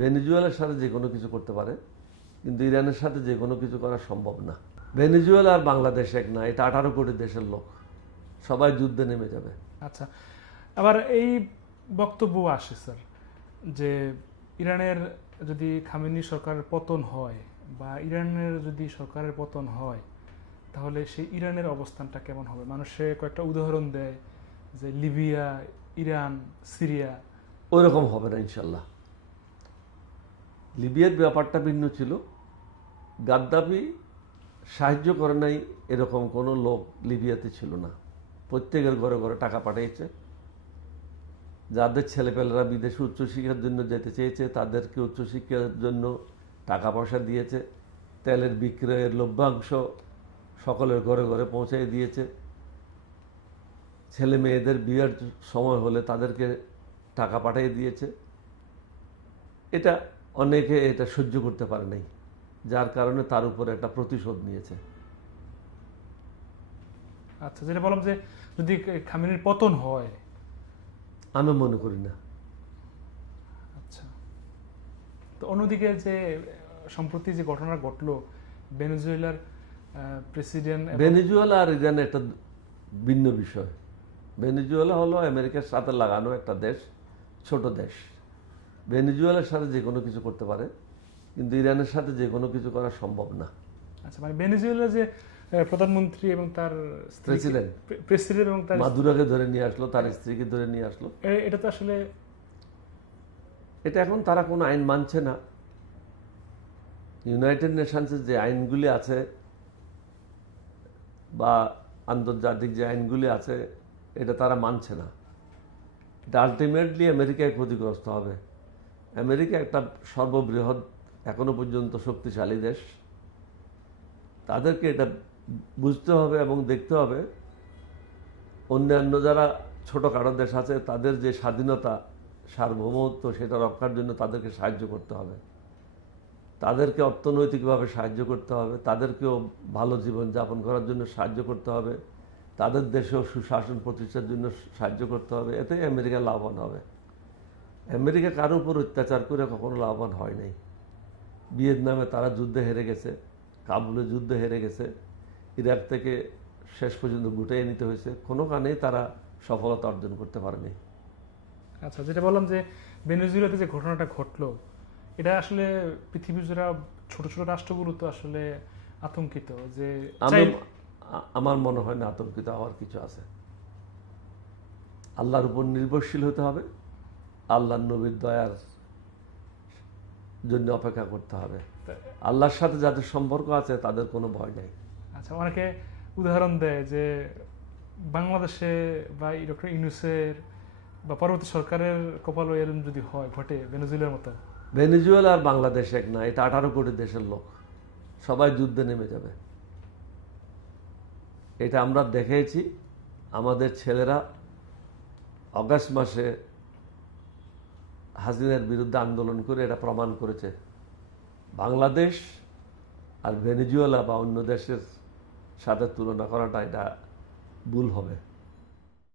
ভেনেজুয়েলার সাথে যে কোনো কিছু করতে পারে, কিন্তু ইরানের সাথে যে কোনো কিছু করা সম্ভব না। ভেনেজুয়েলা আর বাংলাদেশ এক না, এটা 18 কোটি দেশের লোক, সবাই যুদ্ধে নেমে যাবে। আচ্ছা, আবার এই বক্তব্য আসে স্যার যে ইরানের যদি খামেনি সরকারের পতন হয় বা ইরানের যদি সরকারের পতন হয় তাহলে সেই ইরানের অবস্থানটা কেমন হবে। মানুষে কয়েকটা উদাহরণ দেয় যে লিবিয়া, ইরান, সিরিয়া। ওই রকম হবে না ইনশাল্লাহ। লিবিয়ার ব্যাপারটা ভিন্ন ছিল। গাদ্দাফি সাহায্য করে নাই এরকম কোনো লোক লিবিয়াতে ছিল না। প্রত্যেকের ঘরে ঘরে টাকা পাঠিয়েছে। যাদের ছেলেপেলেরা বিদেশে উচ্চশিক্ষার জন্য যেতে চেয়েছে তাদেরকে উচ্চশিক্ষার জন্য টাকা পয়সা দিয়েছে। তেলের বিক্রয়ের লভ্যাংশ সকলের ঘরে ঘরে পৌঁছে দিয়েছে। ছেলে মেয়েদের বিয়ের সময় হলে তাদেরকে টাকা পাঠিয়ে দিয়েছে। এটা অনেকে এটা সহ্য করতে পারে নাই, যার কারণে তার উপরে একটা প্রতিশোধ নিয়েছে। আচ্ছা, যেটা বললাম যে যদি খামেনির পতন হয়, আমি মনে করি না। আচ্ছা, তো অন্যদিকে যে সম্প্রতি যে ঘটনা ঘটলো ভেনেজুয়েলার প্রেসিডেন্ট, ভেনেজুয়েলা আর ইরান একটা ভিন্ন বিষয়। ভেনেজুয়েলা হলো আমেরিকার সাথে লাগানো একটা দেশ, ছোট দেশ। ভেনেজুয়েলার সাথে যে কোনো কিছু করতে পারে, কিন্তু ইরানের সাথে যে কোনো কিছু করা সম্ভব না। আচ্ছা, মানে ভেনেজুয়েলা যে প্রধানমন্ত্রী এবং তার প্রেসিডেন্ট এবং তার মাদুরাকে ধরে নিয়ে আসলো, তার স্ত্রীকে ধরে নিয়ে আসলো। এটা তো আসলে এটা এখন তারা কোনো আইন মানছে না। ইউনাইটেড নেশনসের যে আইনগুলি আছে বা আন্তর্জাতিক যে আইনগুলি আছে এটা তারা মানছে না। এটা আলটিমেটলি আমেরিকায় ক্ষতিগ্রস্ত হবে। আমেরিকা একটা সর্ববৃহৎ এখনো পর্যন্ত শক্তিশালী দেশ। তাদেরকে এটা বুঝতে হবে এবং দেখতে হবে অন্যান্য যারা ছোটোখাটো দেশ আছে তাদের যে স্বাধীনতা, সার্বভৌমত্ব, সেটা রক্ষার জন্য তাদেরকে সাহায্য করতে হবে। তাদেরকে অর্থনৈতিকভাবে সাহায্য করতে হবে, তাদেরকেও ভালো জীবন যাপন করার জন্য সাহায্য করতে হবে, তাদের দেশেও সুশাসন প্রতিষ্ঠার জন্য সাহায্য করতে হবে। এতেই আমেরিকা লাভবান হবে। আমেরিকা কারো উপর অত্যাচার করে কখনো লাভবান হয় নাই। ভিয়েতনামে তারা যুদ্ধে হেরে গেছে, কাবুলে যুদ্ধে হেরে গেছে, ইরাক থেকে শেষ পর্যন্ত গুটিয়ে নিতে হয়েছে, কোনো কারণেই তারা সফলতা অর্জন করতে পারেনি। আচ্ছা, যেটা বললাম যে ভেনেজুয়েলাতে যে ঘটনাটা ঘটলো, এটা আসলে পৃথিবীর যারা ছোট ছোট রাষ্ট্রগুলো তো আসলে আতঙ্কিত যে আমার মনে হয় না আতঙ্কিত হওয়ার কিছু আছে। আল্লাহর উপর নির্ভরশীল হতে হবে, আল্লাহর নবীর দয়ার জন্য অপেক্ষা করতে হবে। আল্লাহর সাথে যাদের সম্পর্ক আছে তাদের কোনো ভয় নেই। আচ্ছা, অনেকে উদাহরণ দেয় যে বাংলাদেশে বা ডক্টর ইউনূসের বা পরবর্তী সরকারের কপাল এরকম যদি হয় ঘটে ভেনেজুয়েলার মতো। ভেনেজুয়েলা আর বাংলাদেশ এক না, এটা 18 কোটি দেশের লোক, সবাই যুদ্ধে নেমে যাবে। এটা আমরা দেখেছি। আমাদের ছেলেরা অগাস্ট মাসে হাসিনার বিরুদ্ধে আন্দোলন করে এটা প্রমাণ করেছে। বাংলাদেশ আর ভেনেজুয়েলা বা অন্য দেশের সাথে তুলনা করাটা এটা ভুল হবে।